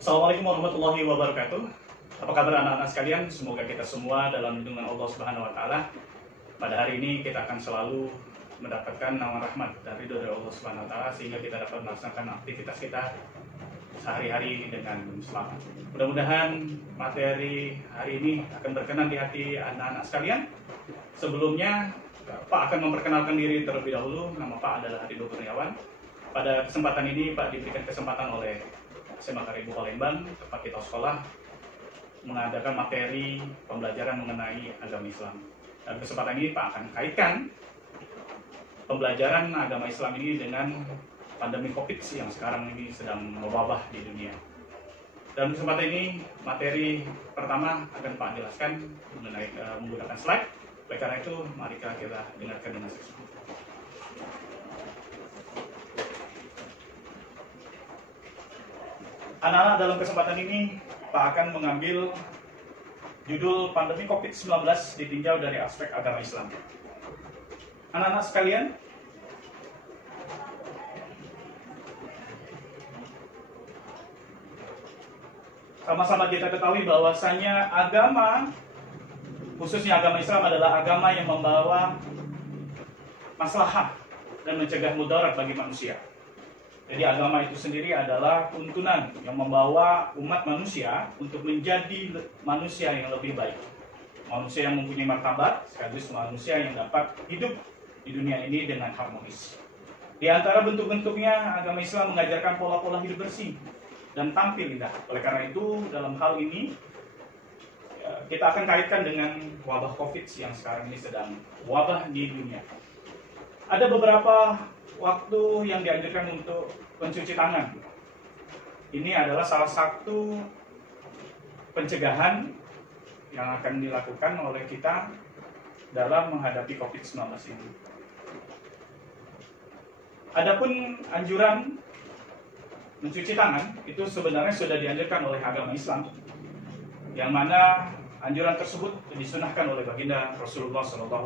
Assalamualaikum warahmatullahi wabarakatuh. Apa kabar anak-anak sekalian? Semoga kita semua dalam lindungan Allah Subhanahu wa taala. Pada hari ini kita akan selalu mendapatkan naungan rahmat dari Allah Subhanahu wa taala sehingga kita dapat melaksanakan aktivitas kita sehari-hari dengan selamat. Mudah-mudahan materi hari ini akan berkenan di hati anak-anak sekalian. Sebelumnya Pak akan memperkenalkan diri terlebih dahulu. Nama Pak adalah Hadi Kurniawan. Pada kesempatan ini Pak diberikan kesempatan oleh SMA Karibu Palembang, tempat kita sekolah, mengadakan materi pembelajaran mengenai agama Islam. Dalam kesempatan ini Pak akan kaitkan pembelajaran agama Islam ini dengan pandemi COVID yang sekarang ini sedang mewabah di dunia. Dalam kesempatan ini, materi pertama akan Pak jelaskan mengenai menggunakan slide. Oleh karena itu, mari kita dengarkan dengan seksama. Anak-anak, dalam kesempatan ini Pak akan mengambil judul pandemi COVID-19 ditinjau dari aspek agama Islam. Anak-anak sekalian, sama-sama kita ketahui bahwasanya agama, khususnya agama Islam, adalah agama yang membawa maslahat dan mencegah mudarat bagi manusia. Jadi agama itu sendiri adalah tuntunan yang membawa umat manusia untuk menjadi manusia yang lebih baik. Manusia yang mempunyai martabat, sekaligus manusia yang dapat hidup di dunia ini dengan harmonis. Di antara bentuk-bentuknya, agama Islam mengajarkan pola-pola hidup bersih dan tampil indah. Oleh karena itu, dalam hal ini, kita akan kaitkan dengan wabah COVID yang sekarang ini sedang wabah di dunia. Ada beberapa waktu yang dianjurkan untuk mencuci tangan. Ini adalah salah satu pencegahan yang akan dilakukan oleh kita dalam menghadapi COVID-19 ini. Adapun anjuran mencuci tangan itu sebenarnya sudah dianjurkan oleh agama Islam, yang mana anjuran tersebut disunahkan oleh baginda Rasulullah SAW.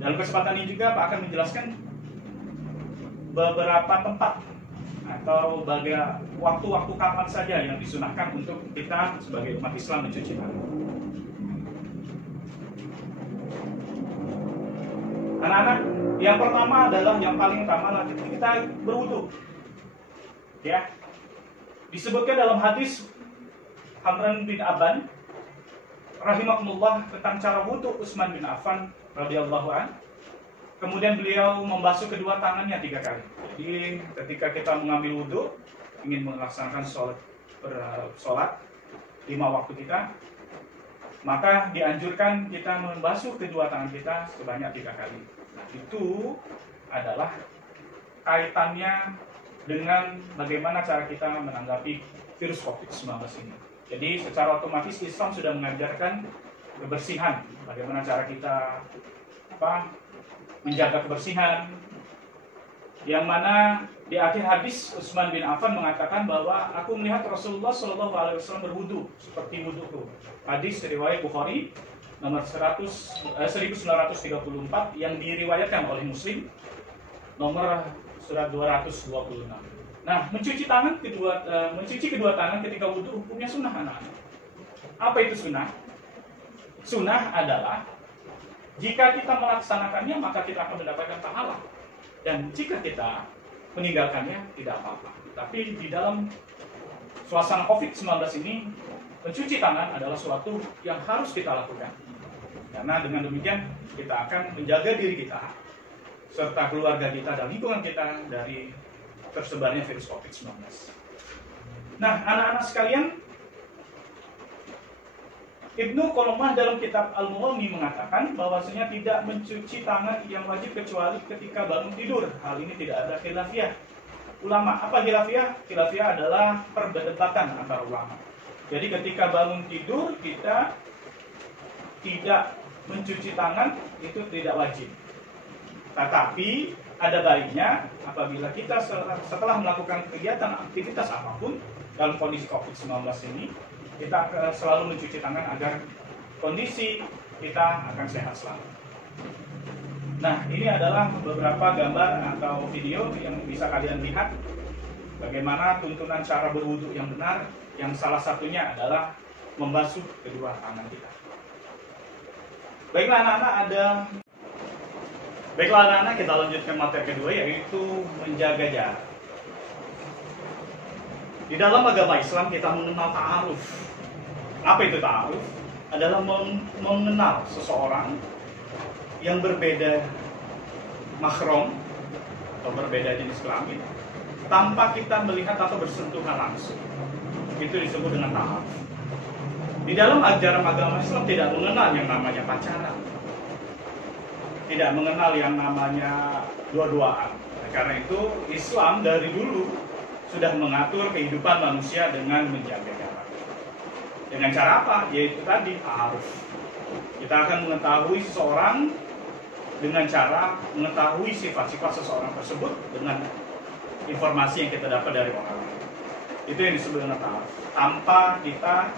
Dalam kesempatan ini juga Pak akan menjelaskan beberapa tempat atau waktu-waktu kapan saja yang disunahkan untuk kita sebagai umat Islam mencuci tangan. Anak-anak, yang pertama adalah yang paling utama adalah ketika kita berwudu. Ya, disebutkan dalam hadis Amran bin Aban rahimahullah tentang cara wudu Utsman bin Affan radhiyallahu an. Kemudian beliau membasuh kedua tangannya 3 kali. Jadi ketika kita mengambil wudhu, ingin melaksanakan sholat 5 waktu kita, maka dianjurkan kita membasuh kedua tangan kita sebanyak 3 kali. Nah, itu adalah kaitannya dengan bagaimana cara kita menanggapi virus COVID-19 ini. Jadi secara otomatis Islam sudah mengajarkan kebersihan, bagaimana cara kita menjaga kebersihan, yang mana di akhir hadis Utsman bin Affan mengatakan bahwa aku melihat Rasulullah SAW berwudu seperti wuduku. Hadis riwayat Bukhari nomor 1934 yang diriwayatkan oleh Muslim nomor surat 226. Nah, mencuci kedua tangan ketika wudu hukumnya sunnah, anak-anak. Apa itu sunnah? Sunnah adalah jika kita melaksanakannya maka kita akan mendapatkan pahala, dan jika kita meninggalkannya tidak apa-apa. Tapi di dalam suasana COVID-19 ini, mencuci tangan adalah suatu yang harus kita lakukan, karena dengan demikian kita akan menjaga diri kita serta keluarga kita dan lingkungan kita dari tersebarnya virus COVID-19. Nah, anak-anak sekalian, Ibnu Qudamah dalam kitab Al-Mughni mengatakan bahwasanya tidak mencuci tangan yang wajib kecuali ketika bangun tidur. Hal ini tidak ada khilafiyah ulama. Apa khilafiyah? Khilafiyah adalah perdebatan antara ulama. Jadi ketika bangun tidur kita tidak mencuci tangan itu tidak wajib. Tetapi ada baiknya apabila kita setelah melakukan kegiatan aktivitas apapun dalam kondisi COVID-19 ini, kita selalu mencuci tangan agar kondisi kita akan sehat selalu. Nah, ini adalah beberapa gambar atau video yang bisa kalian lihat Bagaimana tuntunan cara berwudu yang benar, yang salah satunya adalah membasuh kedua tangan kita. Baiklah anak-anak, kita lanjutkan materi kedua, yaitu menjaga jarak. Di dalam agama Islam kita mengenal ta'aruf. Apa itu ta'aruf? Adalah mengenal seseorang yang berbeda mahram atau berbeda jenis kelamin tanpa kita melihat atau bersentuhan langsung. Itu disebut dengan ta'aruf. Di dalam ajaran agama Islam tidak mengenal yang namanya pacaran, tidak mengenal yang namanya dua-duaan. Karena itu Islam dari dulu sudah mengatur kehidupan manusia dengan menjaga jarak. Dengan cara apa? Yaitu tadi ta'aruf. Kita akan mengetahui seseorang dengan cara mengetahui sifat-sifat seseorang tersebut dengan informasi yang kita dapat dari orang lain. Itu yang disebut dengan ta'aruf, tanpa kita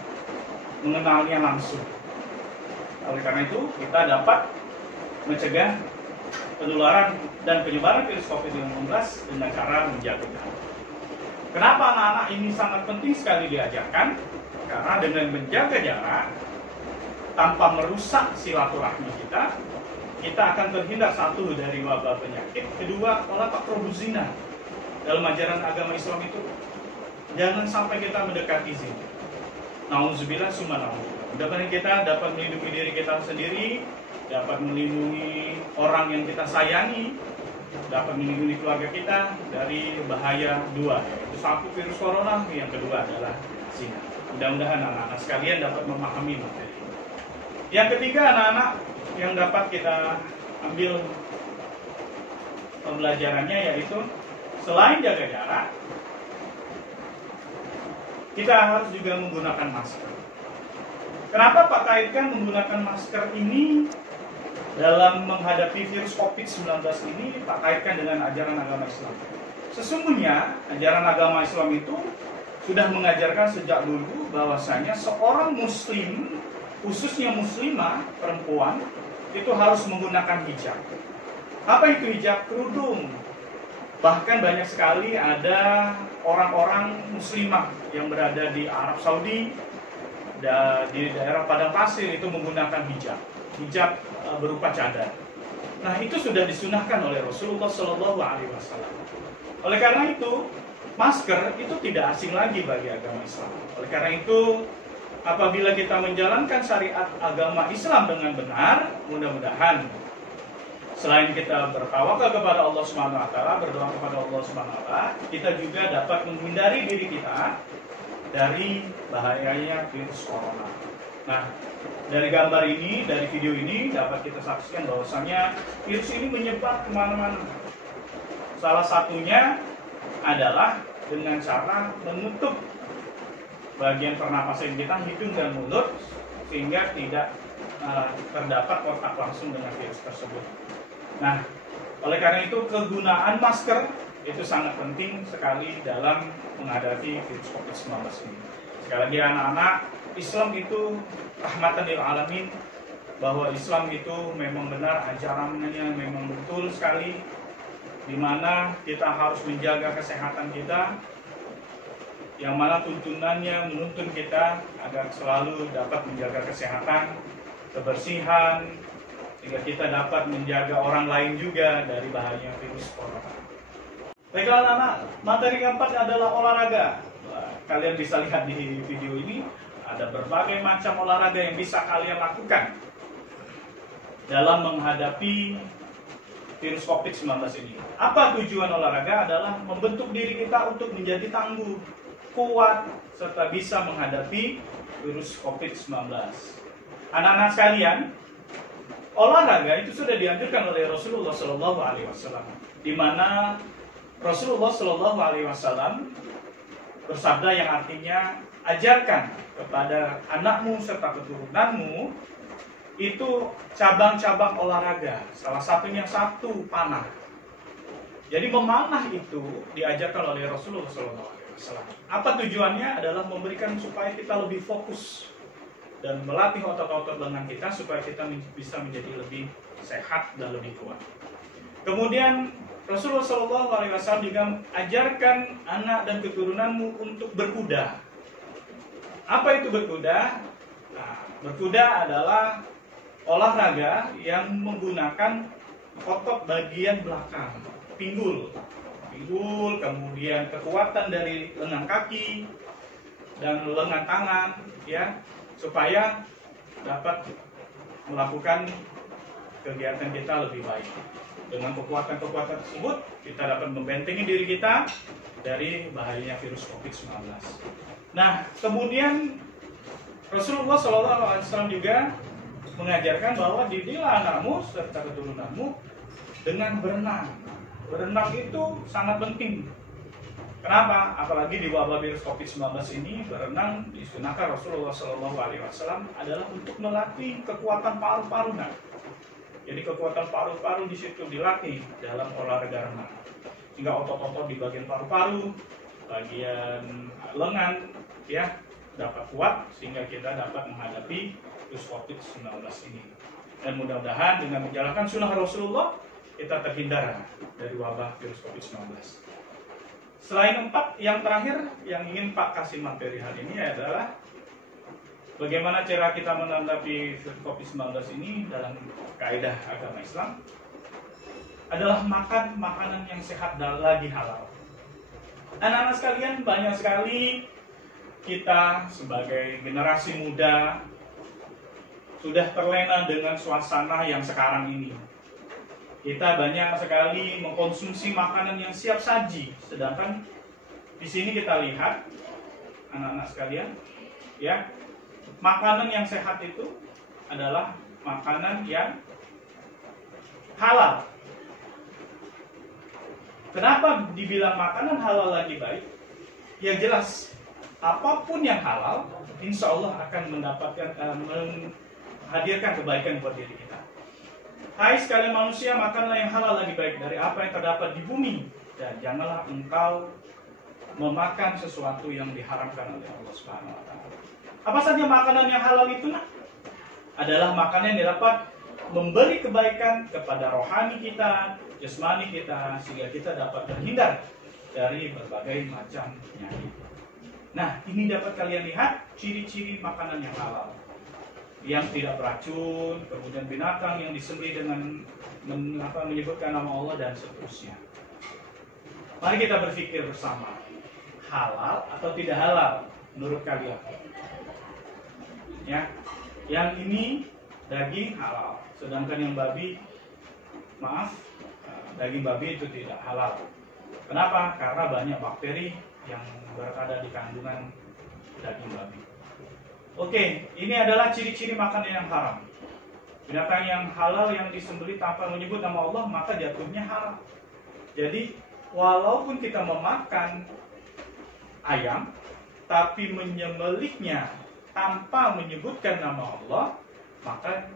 mengenalnya langsung. Oleh karena itu kita dapat mencegah penularan dan penyebaran virus COVID-19 dengan cara menjaga jarak. Kenapa anak-anak ini sangat penting sekali diajarkan? Karena dengan menjaga jarak tanpa merusak silaturahmi kita akan terhindar satu dari wabah penyakit, kedua wala taqrabuz zina. Dalam ajaran agama Islam itu jangan sampai kita mendekati zina. Nauzubillah summa nauzubillah. Mudah-mudahan kita dapat melindungi diri kita sendiri, dapat melindungi orang yang kita sayangi, dapat melindungi keluarga kita dari bahaya dua, yaitu satu virus corona, yang kedua adalah zina. Mudah-mudahan anak-anak sekalian dapat memahami materi. Yang ketiga anak-anak yang dapat kita ambil pembelajarannya yaitu selain jaga jarak, kita harus juga menggunakan masker. Kenapa Pak kaitkan menggunakan masker ini dalam menghadapi virus COVID-19 ini? Pak kaitkan dengan ajaran agama Islam. Sesungguhnya ajaran agama Islam itu sudah mengajarkan sejak dulu bahwasanya seorang muslim, khususnya muslimah perempuan, itu harus menggunakan hijab. Apa itu hijab? Kerudung. Bahkan banyak sekali ada orang-orang muslimah yang berada di Arab Saudi, di daerah padang pasir itu menggunakan hijab berupa cadar. Nah, itu sudah disunahkan oleh Rasulullah SAW. Oleh karena itu, masker itu tidak asing lagi bagi agama Islam. Oleh karena itu, apabila kita menjalankan syariat agama Islam dengan benar, mudah-mudahan selain kita bertawakal kepada Allah Subhanahu wa taala, berdoa kepada Allah Subhanahu wa taala, kita juga dapat menghindari diri kita dari bahayanya virus corona. Nah, dari gambar ini, dari video ini dapat kita saksikan bahwasanya virus ini menyebar kemana-mana. Salah satunya adalah dengan cara menutup bagian pernapasan kita, hidung dan mulut, sehingga tidak terdapat kontak langsung dengan virus tersebut. Nah, oleh karena itu kegunaan masker itu sangat penting sekali dalam menghadapi virus COVID-19 ini. Sekali lagi anak-anak, Islam itu rahmatan lil alamin, bahwa Islam itu memang benar, ajarannya memang betul sekali, di mana kita harus menjaga kesehatan kita, yang mana tuntunannya menuntun kita agar selalu dapat menjaga kesehatan, kebersihan, sehingga kita dapat menjaga orang lain juga dari bahaya virus corona. Baiklah anak-anak, materi keempat adalah olahraga. Kalian bisa lihat di video ini, ada berbagai macam olahraga yang bisa kalian lakukan dalam menghadapi virus COVID-19 ini. Apa tujuan olahraga? Adalah membentuk diri kita untuk menjadi tangguh, kuat, serta bisa menghadapi virus COVID-19. Anak-anak sekalian, olahraga itu sudah dianjurkan oleh Rasulullah SAW, di mana Rasulullah SAW bersabda yang artinya, ajarkan kepada anakmu serta keturunanmu itu cabang-cabang olahraga. Salah satunya satu panah. Jadi memanah itu diajarkan oleh Rasulullah SAW. Apa tujuannya? Adalah memberikan supaya kita lebih fokus dan melatih otot-otot lengan kita supaya kita bisa menjadi lebih sehat dan lebih kuat. Kemudian Rasulullah SAW juga ajarkan anak dan keturunanmu untuk berkuda. Apa itu berkuda? Nah, berkuda adalah olahraga yang menggunakan otot bagian belakang, pinggul, kemudian kekuatan dari lengan kaki dan lengan tangan, ya, supaya dapat melakukan kegiatan kita lebih baik. Dengan kekuatan-kekuatan tersebut, kita dapat membentengi diri kita dari bahayanya virus COVID-19. Nah, kemudian Rasulullah SAW juga mengajarkan bahwa didilah anakmu serta keturunanmu dengan berenang. Berenang itu sangat penting. Kenapa? Apalagi di wabah virus COVID-19 ini, berenang disunahkan Rasulullah SAW adalah untuk melatih kekuatan paru-paru. Jadi kekuatan paru-paru di situ dilatih dalam olahraga renang, sehingga otot-otot di bagian paru-paru, bagian lengan, ya, dapat kuat sehingga kita dapat menghadapi virus COVID-19 ini. Dan mudah-mudahan dengan menjalankan sunnah Rasulullah kita terhindar dari wabah virus COVID-19. Selain 4, yang terakhir yang ingin Pak kasih materi hari ini adalah bagaimana cara kita menanggapi virus COVID-19 ini dalam kaidah agama Islam adalah makan makanan yang sehat dan lagi halal. Anak-anak sekalian, banyak sekali kita sebagai generasi muda sudah terlena dengan suasana yang sekarang ini. Kita banyak sekali mengkonsumsi makanan yang siap saji, sedangkan di sini kita lihat anak-anak sekalian, ya, makanan yang sehat itu adalah makanan yang halal. Kenapa dibilang makanan halal lagi baik? Yang jelas, apapun yang halal, insya Allah akan mendapatkan menghadirkan kebaikan buat diri kita. Hai sekalian manusia, makanlah yang halal lagi baik dari apa yang terdapat di bumi, dan janganlah engkau memakan sesuatu yang diharamkan oleh Allah Subhanahu wa taala. Apa saja makanan yang halal itu? Adalah makanan yang dapat memberi kebaikan kepada rohani kita, jasmani kita, sehingga kita dapat terhindar dari berbagai macam penyakit. Nah, ini dapat kalian lihat ciri-ciri makanan yang halal, yang tidak beracun, kemudian binatang yang disembelih dengan menyebutkan nama Allah dan seterusnya. Mari kita berpikir bersama, halal atau tidak halal menurut kalian? Ya, yang ini daging halal, sedangkan yang babi, daging babi itu tidak halal. Kenapa? Karena banyak bakteri yang berada di kandungan daging babi. Oke, ini adalah ciri-ciri makanan yang haram. Binatang yang halal yang disembelih tanpa menyebut nama Allah, maka jatuhnya halal. Jadi, walaupun kita memakan ayam, tapi menyembelihnya tanpa menyebutkan nama Allah, maka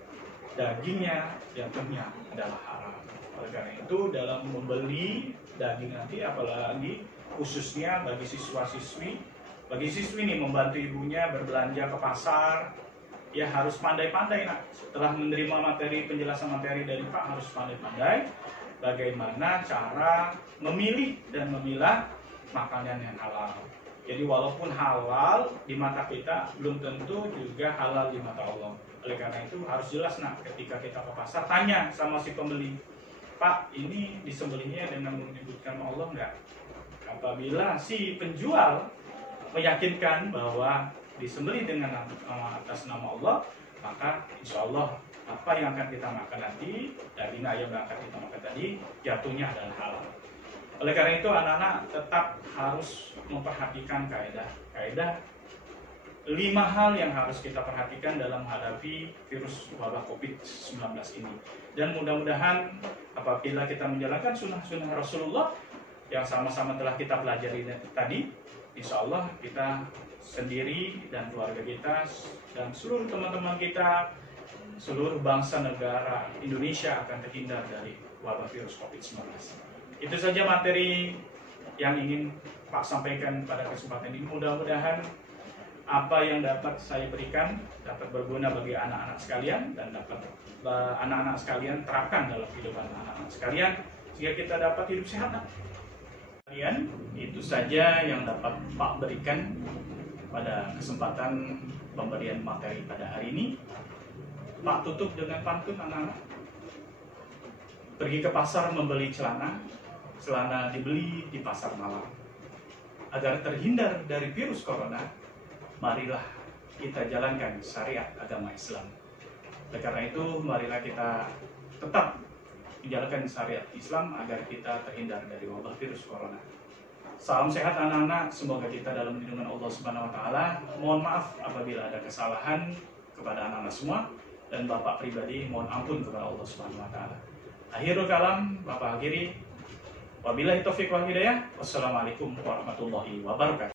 dagingnya jatuhnya adalah haram. Oleh karena itu, dalam membeli daging nanti, apalagi khususnya bagi siswa-siswi, bagi siswi ini membantu ibunya berbelanja ke pasar, ya harus pandai-pandai. Nah, setelah menerima penjelasan materi dari Pak, harus pandai-pandai bagaimana cara memilih dan memilah makanan yang halal. Jadi walaupun halal di mata kita, belum tentu juga halal di mata Allah. Oleh karena itu harus jelas, ketika kita ke pasar, tanya sama si pembeli, Pak, ini disembelihnya dengan menyebutkan Allah enggak? Apabila si penjual meyakinkan bahwa disembelih dengan atas nama Allah, maka insya Allah apa yang akan kita makan nanti, daging ayam yang akan kita makan tadi, jatuhnya adalah halal. Oleh karena itu anak-anak tetap harus memperhatikan kaidah 5 hal yang harus kita perhatikan dalam menghadapi virus wabah COVID-19 ini. Dan mudah-mudahan apabila kita menjalankan sunnah-sunnah Rasulullah yang sama-sama telah kita pelajari tadi, insya Allah kita sendiri dan keluarga kita dan seluruh teman-teman kita, seluruh bangsa negara Indonesia akan terhindar dari wabah virus COVID-19. Itu saja materi yang ingin Pak sampaikan pada kesempatan ini. Mudah-mudahan apa yang dapat saya berikan dapat berguna bagi anak-anak sekalian dan dapat anak-anak sekalian terapkan dalam kehidupan anak-anak sekalian, sehingga kita dapat hidup sehat. Kalian, itu saja yang dapat Pak berikan pada kesempatan pemberian materi pada hari ini. Pak tutup dengan pantun anak-anak. Pergi ke pasar membeli celana dibeli di pasar malam. Agar terhindar dari virus corona, marilah kita jalankan syariat agama Islam. Oleh karena itu, marilah kita tetap menjalankan syariat Islam agar kita terhindar dari wabah virus corona. Salam sehat anak-anak, semoga kita dalam lindungan Allah Subhanahu wa taala. Mohon maaf apabila ada kesalahan kepada anak-anak semua, dan Bapak pribadi mohon ampun kepada Allah Subhanahu wa taala. Akhirul kalam, Bapak akhiri. Wabillahi taufiq wal hidayah. Wassalamualaikum warahmatullahi wabarakatuh.